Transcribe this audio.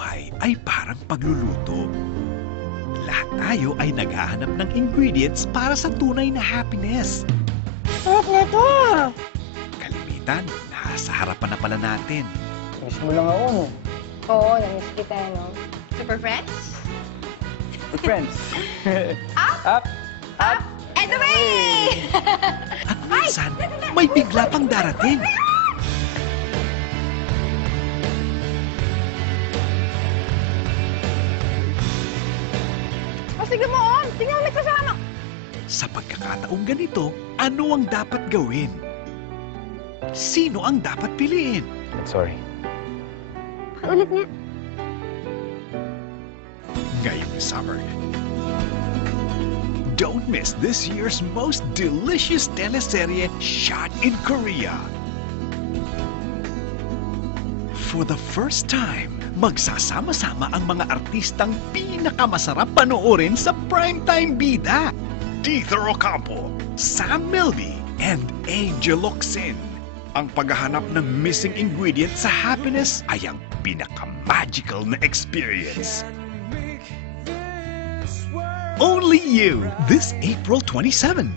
buhay ay parang pagluluto. Lahat tayo ay naghahanap ng ingredients para sa tunay na happiness. Sarap na ito! Kalimitan, nasa harapan na pala natin. Miss mo lang ako, no? Oo, namiss kita, no? Super friends? Good friends. Up! Up! Up and away! At minsan, may bigla pang darating. Mas tignan mo, oh! Tingnan mo, may kasama! Sa pagkakataong ganito, ano ang dapat gawin? Sino ang dapat piliin? Sorry. Ulit nga. Ngayong summer. Don't miss this year's most delicious teleserye shot in Korea. For the first time, magsasama-sama ang mga artistang pinakamasarap panoorin sa primetime bida. Dieter Ocampo, Sam Milby, and Angel Locsin. Ang paghahanap ng missing ingredient sa happiness ay ang pinaka-magical na experience. Only you, this April 27.